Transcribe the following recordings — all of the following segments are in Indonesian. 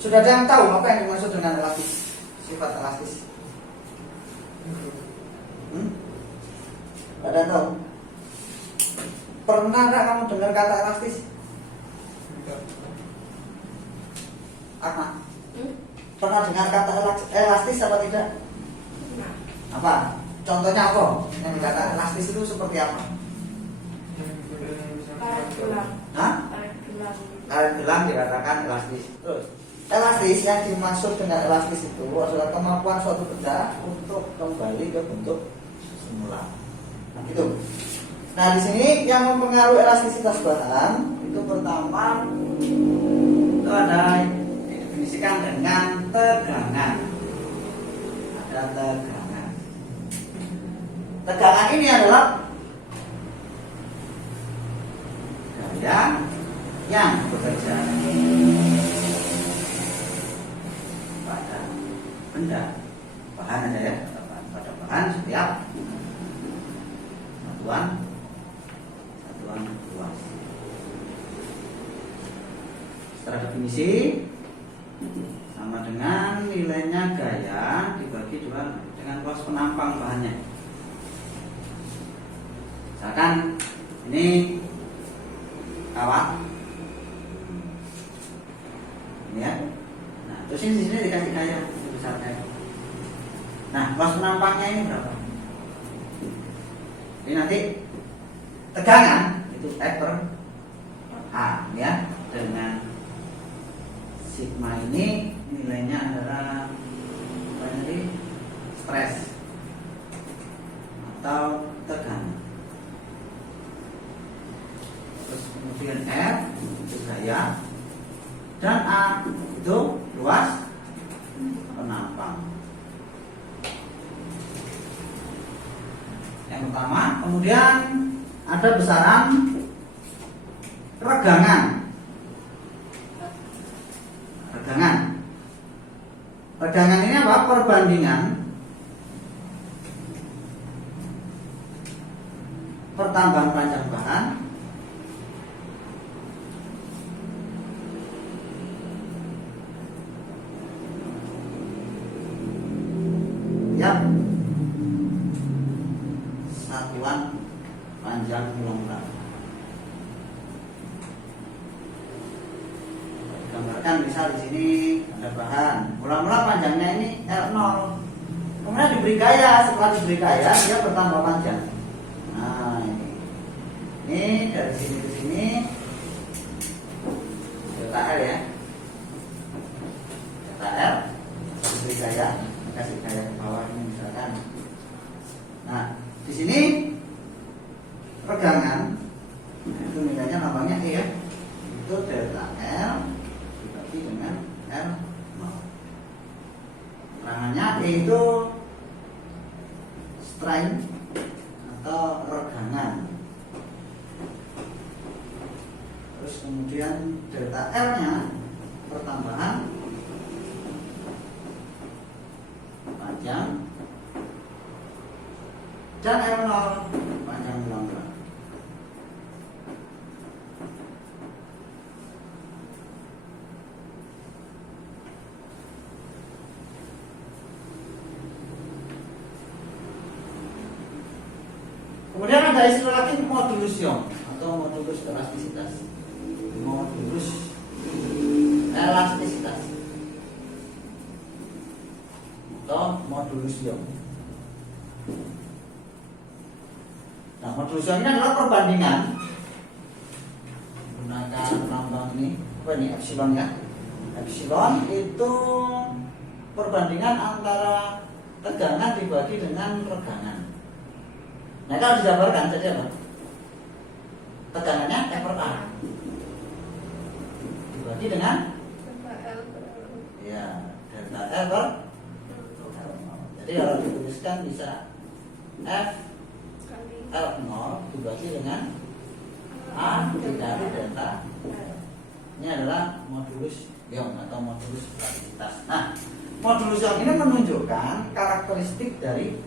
Sudah ada yang tahu apa yang dimaksud dengan elastis? Sifat elastis? Ada yang tahu? Pernah nggak kamu dengar kata elastis? Apa? Pernah dengar kata elastis apa tidak? Apa? Contohnya apa? Yang kata elastis itu seperti apa? Karet gelang. Hah? Karet gelang. Karet gelang dikatakan elastis. Terus, elastis yang dimaksud dengan elastis itu adalah kemampuan suatu benda untuk kembali ke bentuk semula. Nah, gitu. Nah, di sini yang mempengaruhi elastisitas bahan itu pertama itu ada didefinisikan dengan tegangan. Ada tegangan. Tegangan ini adalah gaya yang bekerja pada benda, bahan aja ya, pada bahan setiap satuan luas. Secara definisi sama dengan nilainya gaya dibagi dengan luas penampang bahannya. Misalkan ini kawat, ini ya. Nah, terus ini di sini dikasih gaya besarnya. Nah, luas penampangnya ini berapa? Ini nanti tegangan itu F per H ya, dengan sigma ini nilainya adalah apa tadi? Stres atau tegangan. Terus kemudian F itu gaya dan A itu luas penampang. Yang pertama, kemudian ada besaran regangan. Regangan ini apa? Perbandingan pertambahan panjang bahan tiap satuan panjang kilometer. Gambarkan misal di sini ada bahan, mula-mula panjangnya ini L0, kemudian diberi gaya, setelah diberi gaya dia bertambah panjang. Nah ini dari sini ke sini delta L ya, delta L diberi gaya, kasih gaya ke bawah ini misalkan. Nah di sini regangan itu nilainya lambangnya E ya, itu delta L dibagi dengan L0. Terangannya E itu strain atau regangan. Terus kemudian delta L nya pertambahan panjang dan L0 panjang kilometer. Kemudian ada istilah lagi modulus Young atau modulus elastisitas. Modulus elastisitas atau modulus Young. Nah, modulus Young ini adalah perbandingan menggunakan lambang ini, apa ini, epsilon ya. Epsilon itu perbandingan antara tegangan dibagi dengan regangan. Nah, kalau digambarkan jadi apa? Tegangannya F per A dibagi dengan ya delta L per L0. Jadi kalau dituliskan bisa F L0 dibagi dengan A dikali delta L. Ini adalah modulus Young atau modulus elastisitas. Nah, modulus Young ini menunjukkan karakteristik dari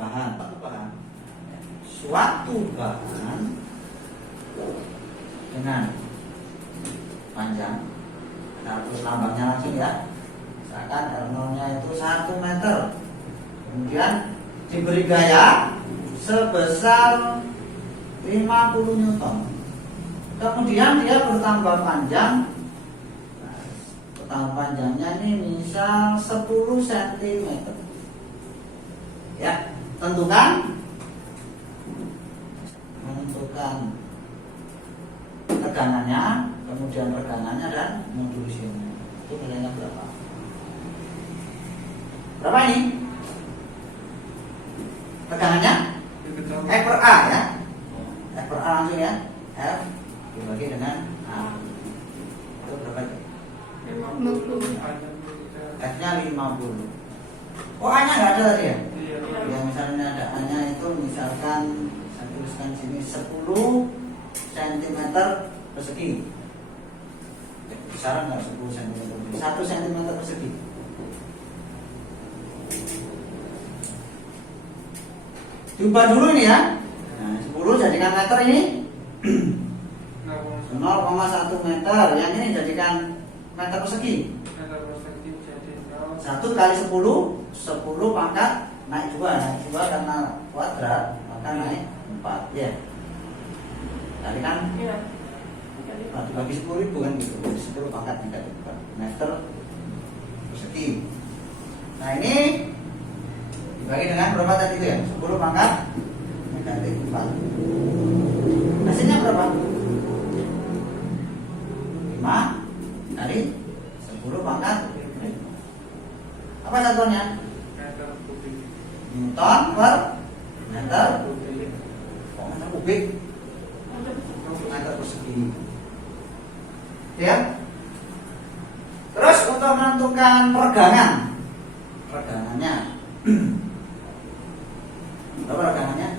bahan. Suatu bahan dengan panjang Nah, terus lambangnya langsung ya. Misalkan R0-nya itu 1 meter. Kemudian diberi gaya sebesar 50 Newton. Kemudian dia bertambah panjang. Nah, bertambah panjangnya ini misal 10 cm. Ya, menentukan tegangannya, kemudian regangannya dan modulasinya. Itu nilainya berapa? Berapa ini? Tegangannya? F per A ya. F per A langsung ya. F dibagi dengan A. Itu berapa itu? 50. F-nya 50. Oh, A-nya nggak ada tadi ya? Iya. Ya, misalnya ada A-nya itu misalkan saya tuliskan sini 10 cm persegi. Besaran nggak 10 cm persegi? 1 cm persegi. Diubah dulu ini ya. Nah, 10 jadikan meter ini 0,1 meter. Yang ini jadikan meter persegi. 1 kali 10 pangkat naik 2 karena kuadrat maka naik 4 ya. Tadi kan dibagi 10.000 kan gitu. 10 pangkat negatif 4 meter persegi. Nah, ini dibagi dengan berapa tadi itu ya? 10 pangkat negatif 4. Hasilnya berapa? 5 kali 10 pangkat. Apa satuannya? Newton per meter. Oh, meter kubik. Meter persegi. Ya. Terus untuk menentukan regangannya. Berapa regangannya?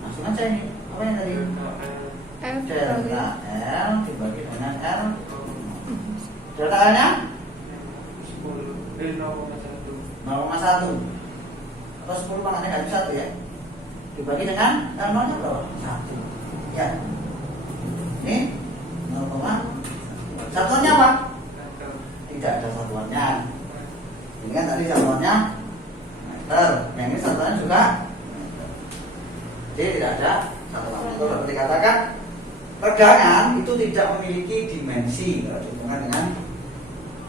Langsung aja ini. Apa yang tadi? Delta L dibagi dengan R. Delta L-nya 0,1 atau 10 pangkat negatif 1 ya. Dibagi dengan R0-nya berapa? 1. Ya. Ini 0,1. Satuannya apa? Tidak ada satuannya. Ini kan tadi satuannya meter. Yang ini satuannya juga meter. Jadi tidak ada satuannya. Itu berarti dikatakan regangan itu tidak memiliki dimensi. Kalau dihubungkan dengan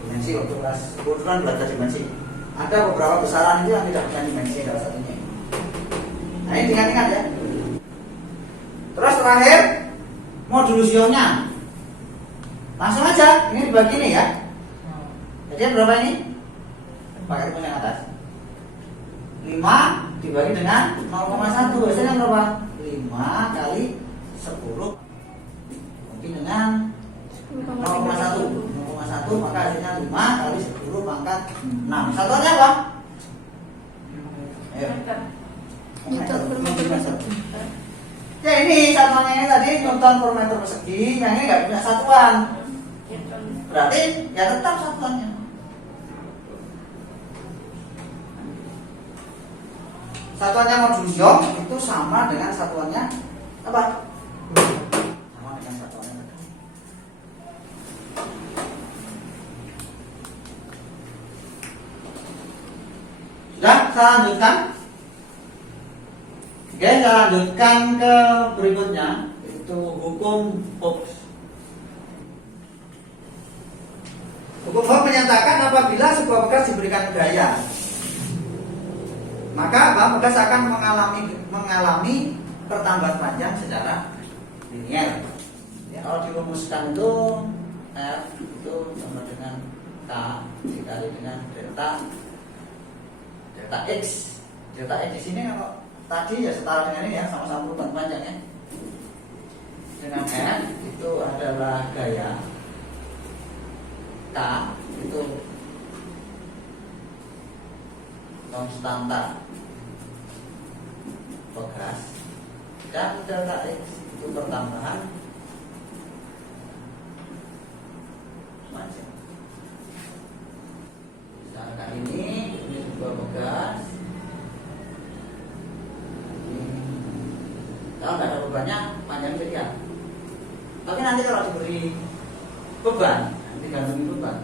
dimensi waktu kelas 10 kan belajar dimensi. Ada beberapa besaran itu yang tidak punya dimensi, salah satunya. Nah, ini ingat-ingat ya. Terus terakhir modulusionya. Langsung aja, ini dibagi nih ya. Jadi berapa ini? Pakai rumus yang atas. 5 dibagi dengan 0,1. Hasilnya berapa? 5 kali 10 mungkin dengan 0,1 maka hasilnya 5 kali 10 pangkat 6. Satuannya apa? Ayo. Newton per meter persegi. Ya, ini satuannya ini tadi Newton per meter persegi. Yang ini nggak punya satuan. Berarti ya tetap satuannya. Satuannya modulusio itu sama dengan satuannya apa? Sama dengan satuannya. Sudah, saya lanjutkan. Oke, saya lanjutkan ke berikutnya, itu hukum Hooke. Hukum Hooke menyatakan apabila sebuah bekas diberikan gaya, maka bekas akan mengalami pertambahan panjang secara linier. Ya, kalau dirumuskan itu F itu sama dengan K dikali dengan delta X. Delta X di sini kalau tadi ya setara dengan ini ya, sama-sama perubahan panjang ya. Dengan F itu adalah gaya, K itu konstanta bekas, dan delta X itu pertambahan panjang. Misalkan ini sebuah bekas. Kalau nggak ada bebannya panjang sekian. Tapi nanti kalau diberi beban, Nanti gantungi beban.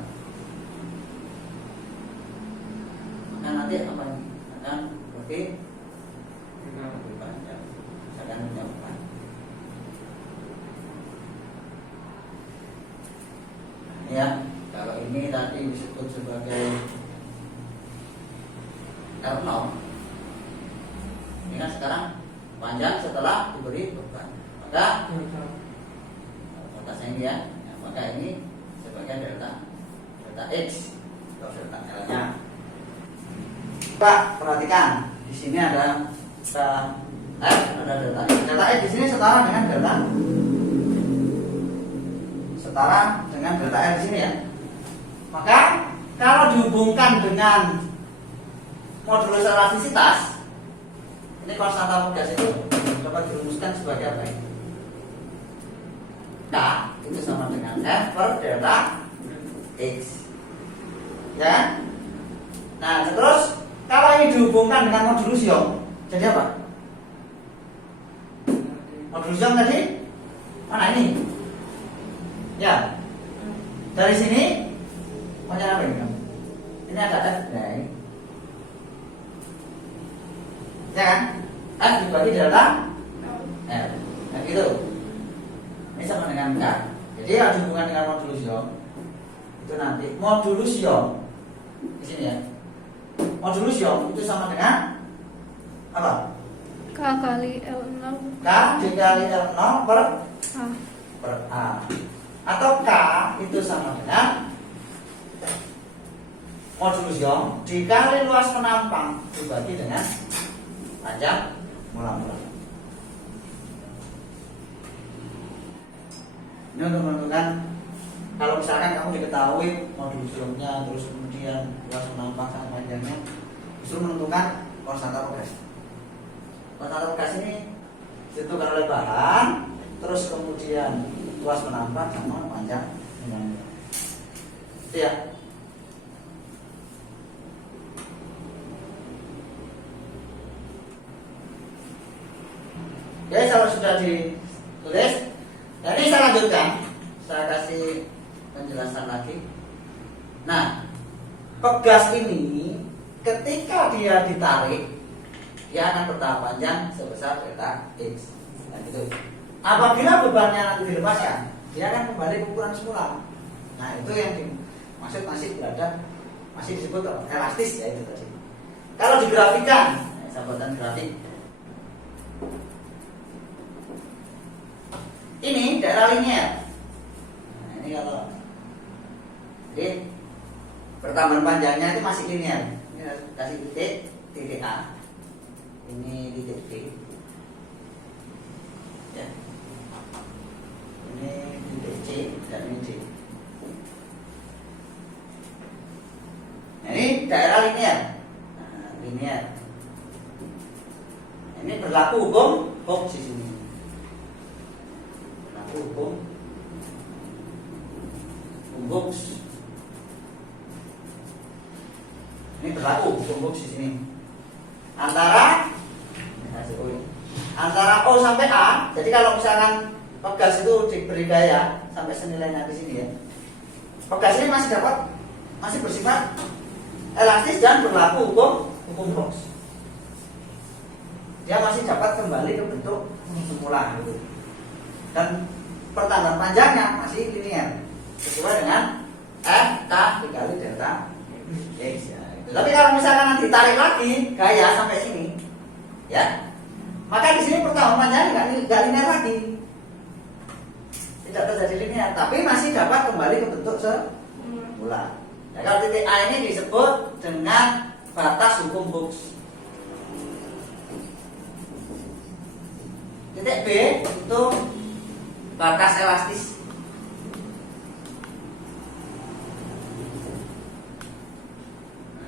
Maka nanti apa ini? Akan lebih panjang. Akan menjauhkan. Ya, kalau ini tadi disebut sebagai R0. Ini kan sekarang panjang setelah diberi beban. Maka batasnya ini ya, maka ini sebagai delta X atau delta L-nya. Pak, perhatikan di sini ada delta F, ada delta X. Delta X di sini setara dengan delta L di sini ya. Maka kalau dihubungkan dengan modulus elastisitas, ini konstanta gas itu dapat dirumuskan sebagai apa ini? K itu sama dengan F per delta X. Ya. Nah, terus kalau ini dihubungkan dengan modulus Young, jadi apa? Modulus Young tadi mana ini? Ya. Dari sini macam apa ini? Ini ada F, nah ini. Ya kan? F dibagi delta L. Nah gitu. Ini sama dengan K. Jadi kalau dihubungkan dengan modulus Young, itu nanti modulus Young di sini ya. Modulus Young itu sama dengan apa? K kali L0 K dikali L0 per A. Atau K itu sama dengan modulus Young dikali luas penampang dibagi dengan panjang mula-mula. Ini untuk menentukan kalau misalkan kamu diketahui modulus Young-nya, terus kemudian luas penampang sama panjangnya, justru menentukan konstanta gas. Konstanta gas ini ditentukan oleh bahan, terus kemudian luas penampang sama panjang mula-mula. Itu ya. Oke, kalau sudah ditulis, jadi saya lanjutkan, saya kasih penjelasan lagi. Nah, pegas ini ketika dia ditarik, dia akan bertambah panjang sebesar delta X. Nah, gitu. Apabila bebannya nanti dilepaskan, dia akan kembali ke ukuran semula. Nah, itu yang dimaksud masih berada, masih disebut elastis ya itu tadi. Kalau digrafikan, sahabatan grafik. Ini daerah linear. Nah, ini kalau jadi pertambahan panjangnya itu masih linear. Ini kasih titik A. Ini titik B. Ya. Ini titik C dan ini D. Nah, ini daerah linear. Nah, linear. Ini berlaku hukum Hooke di sini. Hukum Hooke. Ini berlaku hukum Hooke di sini. Antara O sampai A. Jadi kalau misalkan pegas itu diberi daya sampai senilainya di sini ya. Pegas ini masih bersifat elastis dan berlaku hukum Hooke. Dia masih dapat kembali ke bentuk semula gitu. Dan pertambahan panjangnya masih linear sesuai dengan F K dikali delta X ya. Tapi kalau misalkan nanti tarik lagi gaya sampai sini, ya, maka di sini pertambahan panjangnya nggak linear lagi, tidak terjadi linear, tapi masih dapat kembali ke bentuk semula. Ya, kalau titik A ini disebut dengan batas hukum Hooke. Titik B itu batas elastis.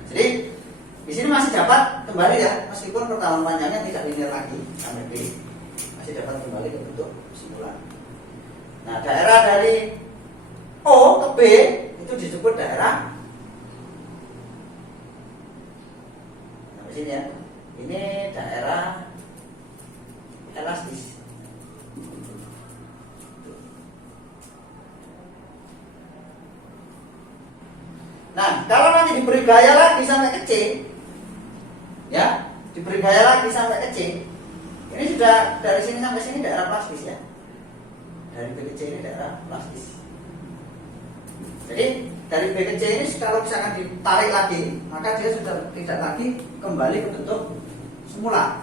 Jadi di sini masih dapat kembali ya, meskipun pertambahan panjangnya tidak linear lagi sampai B, masih dapat kembali ke bentuk semula. Nah, daerah dari O ke B itu disebut daerah. Nah, di sini ya, ini daerah elastis. Nah, kalau nanti diberi gaya lagi sampai ke C, ya, diberi gaya lagi sampai ke C, ini sudah dari sini sampai sini daerah plastis ya. Dari B ke C ini daerah plastis. Jadi dari B ke C ini kalau misalkan ditarik lagi, maka dia sudah tidak lagi kembali ke bentuk semula.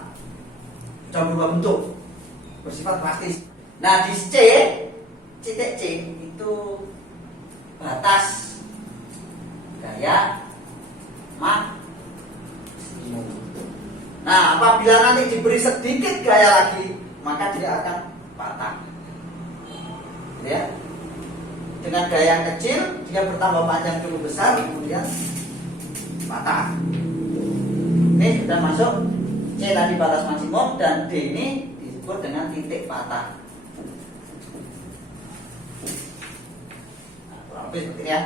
Sudah berubah bentuk, bersifat plastis. Nah di C, titik C itu batas gaya maksimum. Nah apabila nanti diberi sedikit gaya lagi, maka dia akan patah. Ya, dengan gaya yang kecil dia bertambah panjang cukup besar, kemudian patah. Ini sudah masuk C tadi batas maksimum, dan D ini disebut dengan titik patah. Nah, kurang lebih seperti ini ya.